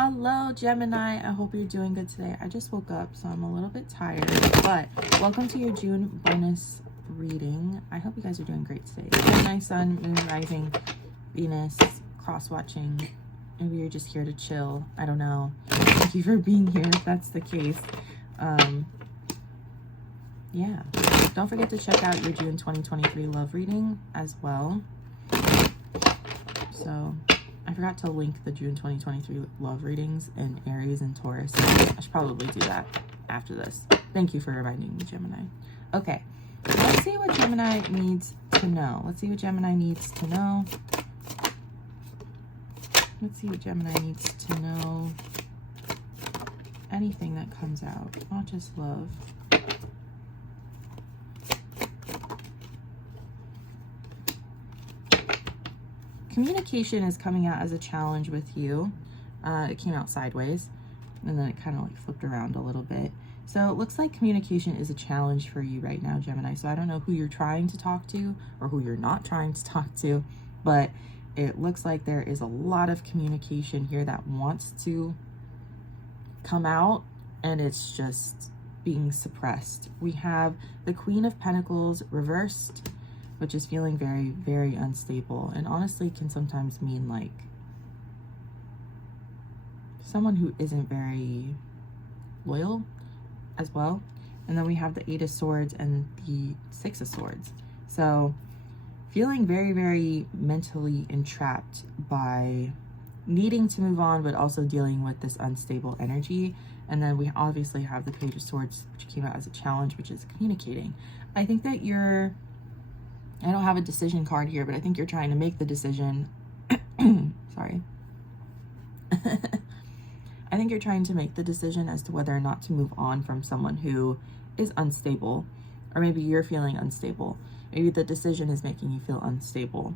Hello, Gemini. I hope you're doing good today. I just woke up, so I'm a little bit tired, but welcome to your June bonus reading. I hope you guys are doing great today. Gemini, Sun, Moon, Rising, Venus, cross-watching. Maybe you're just here to chill. I don't know. Thank you for being here if that's the case. Yeah. Don't forget to check out your June 2023 love reading as well. So I forgot to link the June 2023 love readings in Aries and Taurus. I should probably do that after this. Thank you for reminding me, Gemini. Okay, let's see what Gemini needs to know. Let's see what Gemini needs to know. Let's see what Gemini needs to know. Anything that comes out, not just love. Communication is coming out as a challenge with you. It came out sideways and then it kind of like flipped around a little bit. So it looks like communication is a challenge for you right now, Gemini. So I don't know who you're trying to talk to or who you're not trying to talk to, but it looks like there is a lot of communication here that wants to come out and it's just being suppressed. We have the Queen of Pentacles reversed, which is feeling very, very unstable. And honestly can sometimes mean like someone who isn't very loyal as well. And then we have the Eight of Swords and the Six of Swords. So feeling very, very mentally entrapped by needing to move on, but also dealing with this unstable energy. And then we obviously have the Page of Swords, which came out as a challenge, which is communicating. I think that I don't have a decision card here, but I think you're trying to make the decision. Sorry. I think you're trying to make the decision as to whether or not to move on from someone who is unstable, or maybe you're feeling unstable. Maybe the decision is making you feel unstable.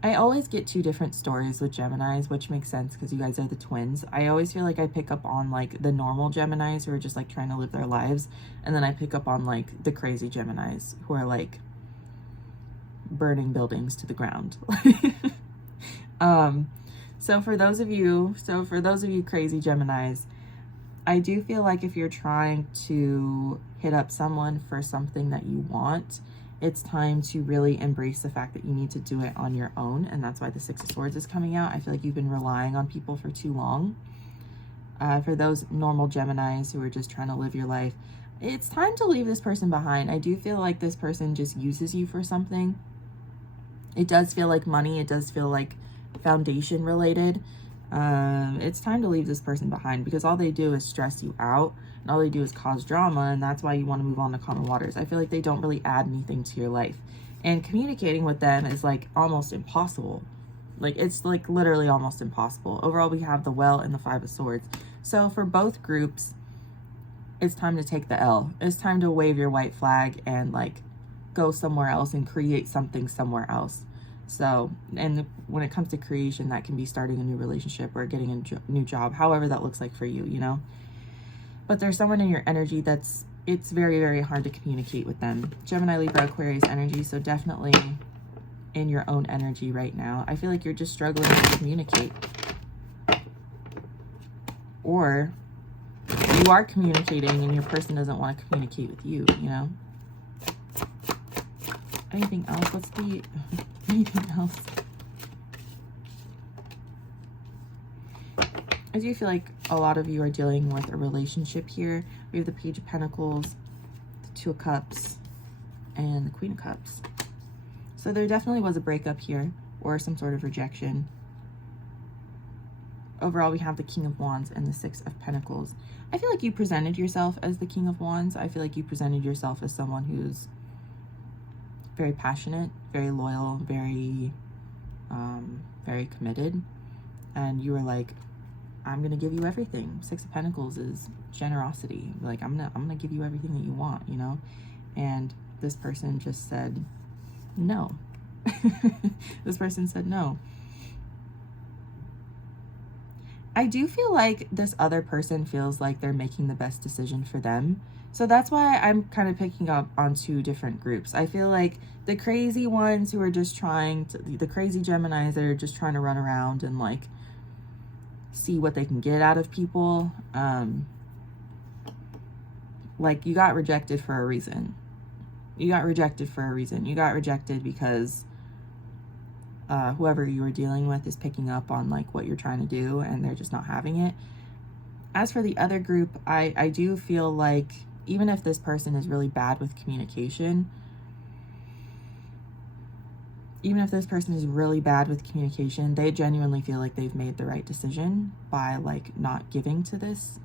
I always get two different stories with Geminis, which makes sense because you guys are the twins. I always feel like I pick up on like the normal Geminis who are just like trying to live their lives. And then I pick up on like the crazy Geminis who are like burning buildings to the ground. So for those of you crazy Geminis, I do feel like if you're trying to hit up someone for something that you want, it's time to really embrace the fact that you need to do it on your own. And that's why the Six of Swords is coming out. I feel like you've been relying on people for too long. For those normal Geminis who are just trying to live your life, it's time to leave this person behind. I do feel like this person just uses you for something. It does feel like money. It does feel like foundation related. It's time to leave this person behind because all they do is stress you out and all they do is cause drama, and that's why you want to move on to calmer waters. I feel like they don't really add anything to your life, and communicating with them is like almost impossible. Like it's like literally almost impossible. Overall, we have the Well and the Five of Swords. So for both groups, it's time to take the L. It's time to wave your white flag and like go somewhere else and create something somewhere else. So, and when it comes to creation, that can be starting a new relationship or getting a new job, however that looks like for you, you know. But there's someone in your energy it's very, very hard to communicate with them. Gemini, Libra, Aquarius energy, so definitely in your own energy right now. I feel like you're just struggling to communicate. Or you are communicating and your person doesn't want to communicate with you, you know. Anything else? Let's see. Anything else? I do feel like a lot of you are dealing with a relationship here. We have the Page of Pentacles, the Two of Cups, and the Queen of Cups. So there definitely was a breakup here or some sort of rejection. Overall, we have the King of Wands and the Six of Pentacles. I feel like you presented yourself as the King of Wands. I feel like you presented yourself as someone who's very passionate, very loyal, very committed. And you were like, I'm gonna give you everything. Six of Pentacles is generosity. Like I'm gonna give you everything that you want, you know? And this person just said no. This person said no. I do feel like this other person feels like they're making the best decision for them. So that's why I'm kind of picking up on two different groups. I feel like the crazy ones who are just trying to, the crazy Geminis that are just trying to run around and like see what they can get out of people. Like, you got rejected for a reason. You got rejected for a reason. You got rejected because whoever you were dealing with is picking up on like what you're trying to do, and they're just not having it. As for the other group, I do feel like even if this person is really bad with communication, they genuinely feel like they've made the right decision by like not giving to this.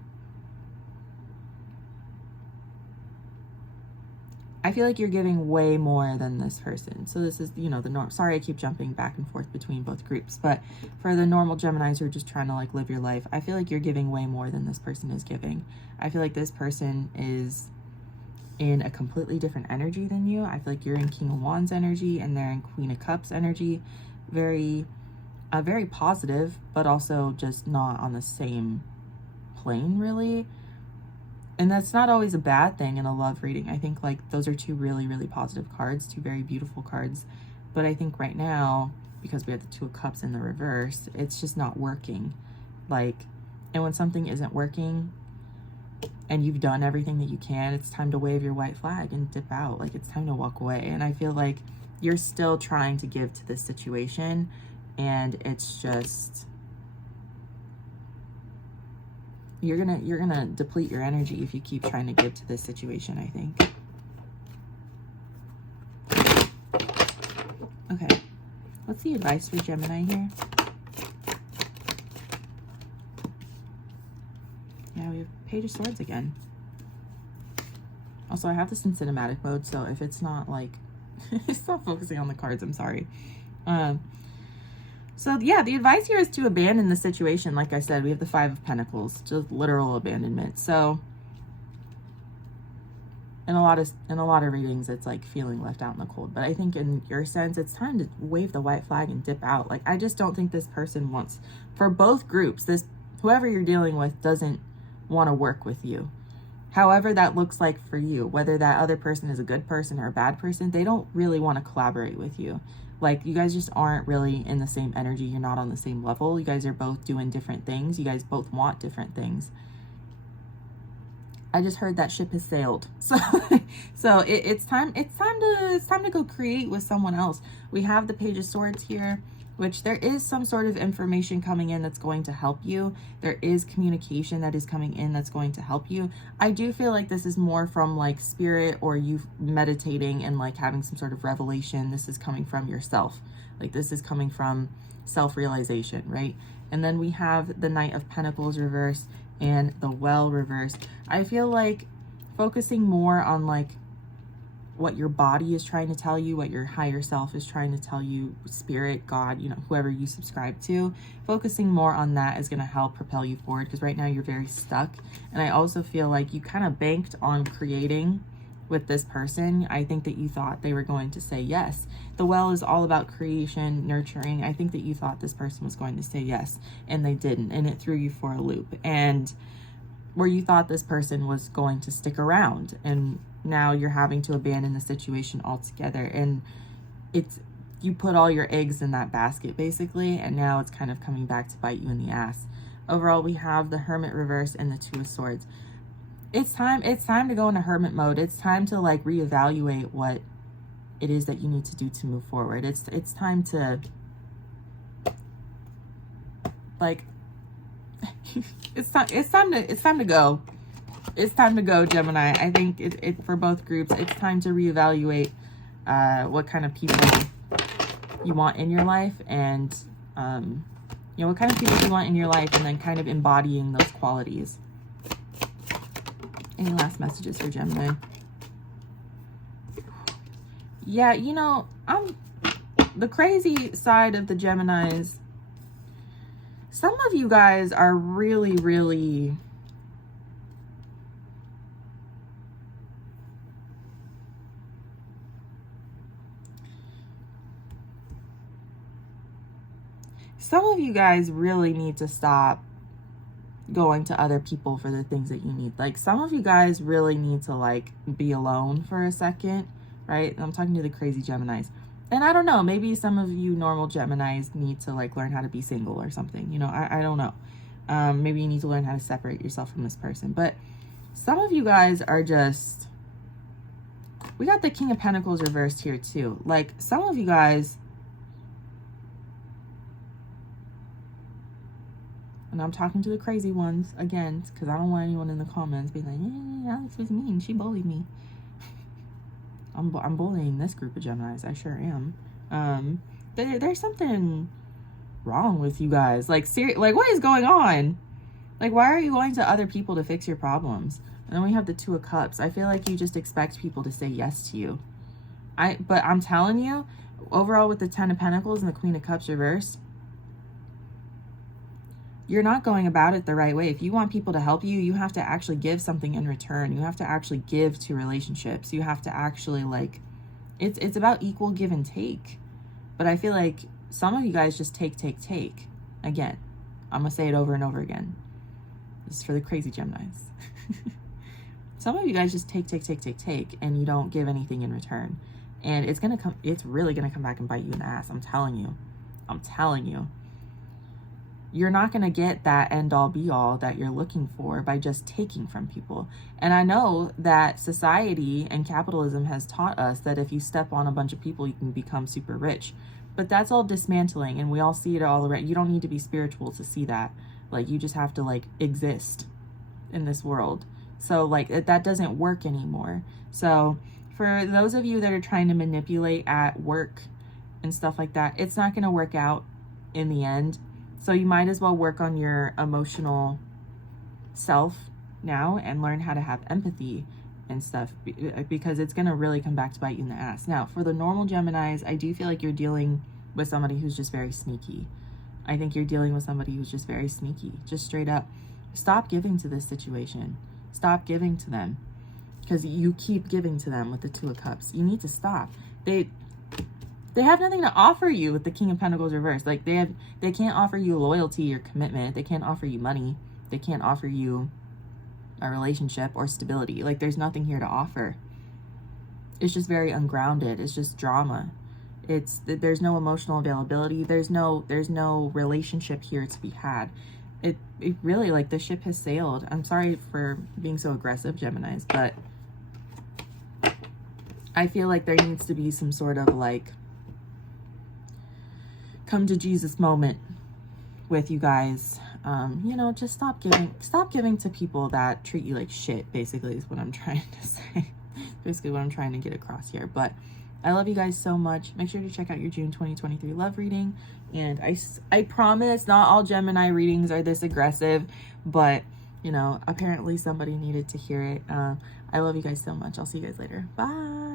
I feel like you're giving way more than this person. So this is, you know, the norm. Sorry, I keep jumping back and forth between both groups, but for the normal Geminis who are just trying to like live your life, I feel like you're giving way more than this person is giving. I feel like this person is in a completely different energy than you. I feel like you're in King of Wands energy and they're in Queen of Cups energy. Very positive, but also just not on the same plane really. And that's not always a bad thing in a love reading. I think like those are two really, really positive cards, two very beautiful cards. But I think right now, because we have the Two of Cups in the reverse, it's just not working. Like, and when something isn't working and you've done everything that you can, it's time to wave your white flag and dip out. Like, it's time to walk away. And I feel like you're still trying to give to this situation, and it's just, you're gonna deplete your energy if you keep trying to give to this situation, I think. Okay, what's the advice for Gemini here? Yeah, we have Page of Swords again. Also, I have this in cinematic mode, so if it's not like it's not focusing on the cards, I'm sorry. So yeah, the advice here is to abandon the situation. Like I said, we have the Five of Pentacles, just literal abandonment. So in a lot of readings, it's like feeling left out in the cold. But I think in your sense, it's time to wave the white flag and dip out. Like, I just don't think this person wants, for both groups, whoever you're dealing with doesn't want to work with you. However that looks like for you, whether that other person is a good person or a bad person, they don't really want to collaborate with you. Like, you guys just aren't really in the same energy. You're not on the same level. You guys are both doing different things. You guys both want different things. I just heard that ship has sailed. So it's time to go create with someone else. We have the Page of Swords here, which there is some sort of information coming in that's going to help you. There is communication that is coming in that's going to help you. I do feel like this is more from like spirit, or you meditating and like having some sort of revelation. This is coming from yourself. Like, this is coming from self-realization, right? And then we have the Knight of Pentacles reversed and the Well reversed. I feel like focusing more on like what your body is trying to tell you, what your higher self is trying to tell you, spirit, God, you know, whoever you subscribe to, focusing more on that is going to help propel you forward, because right now you're very stuck. And I also feel like you kind of banked on creating with this person. I think that you thought they were going to say yes. The Well is all about creation, nurturing. I think that you thought this person was going to say yes, and they didn't, and it threw you for a loop. And where you thought this person was going to stick around, and now you're having to abandon the situation altogether. And you put all your eggs in that basket basically, and now it's kind of coming back to bite you in the ass. Overall, we have the Hermit reverse and the Two of Swords. It's time to go into hermit mode. It's time to like reevaluate what it is that you need to do to move forward. It's time to like it's time to go. It's time to go, Gemini. I think it for both groups, it's time to reevaluate what kind of people you want in your life, and you know, what kind of people you want in your life, and then kind of embodying those qualities. Any last messages for Gemini? Yeah, you know, the crazy side of the Geminis. Some of you guys are really, really need to stop going to other people for the things that you need. Like, some of you guys really need to like be alone for a second, right? I'm talking to the crazy Geminis. And I don't know, maybe some of you normal Geminis need to like learn how to be single or something, you know, I don't know. Maybe you need to learn how to separate yourself from this person. But some of you guys are just, we got the King of Pentacles reversed here too. Like, some of you guys, and I'm talking to the crazy ones again, because I don't want anyone in the comments being like, Alex was mean, she bullied me. I'm bullying this group of Geminis. I sure am. There's something wrong with you guys. Like, like, what is going on? Like, why are you going to other people to fix your problems? And then we have the Two of Cups. I feel like you just expect people to say yes to you. But I'm telling you, overall with the Ten of Pentacles and the Queen of Cups reversed, you're not going about it the right way. If you want people to help you, you have to actually give something in return. You have to actually give to relationships. You have to actually, like, it's about equal give and take. But I feel like some of you guys just take. Again, I'm going to say it over and over again. This is for the crazy Geminis. Some of you guys just take, and you don't give anything in return. And it's really going to come back and bite you in the ass. I'm telling you. You're not going to get that end all be all that you're looking for by just taking from people. And I know that society and capitalism has taught us that if you step on a bunch of people, you can become super rich. But that's all dismantling, and we all see it all around. You don't need to be spiritual to see that. Like, you just have to, like, exist in this world. So, like, that doesn't work anymore. So for those of you that are trying to manipulate at work and stuff like that, it's not going to work out in the end. So you might as well work on your emotional self now and learn how to have empathy and stuff, because it's going to really come back to bite you in the ass. Now, for the normal Geminis, I do feel like you're dealing with somebody who's just very sneaky. I think you're dealing with somebody who's just very sneaky. Just straight up, stop giving to this situation. Stop giving to them, because you keep giving to them with the Two of Cups. You need to stop. They have nothing to offer you with the King of Pentacles reversed. Like, they can't offer you loyalty or commitment. They can't offer you money. They can't offer you a relationship or stability. Like, there's nothing here to offer. It's just very ungrounded. It's just drama. There's no emotional availability. There's no relationship here to be had. It really, like, the ship has sailed. I'm sorry for being so aggressive, Geminis, but I feel like there needs to be some sort of, like, come to Jesus moment with you guys. You know, just stop giving to people that treat you like shit, basically, is what I'm trying to say. Basically what I'm trying to get across here. But I love you guys so much. Make sure to check out your June 2023 love reading. And I promise not all Gemini readings are this aggressive, but, you know, apparently somebody needed to hear it. I love you guys so much. I'll see you guys later. Bye.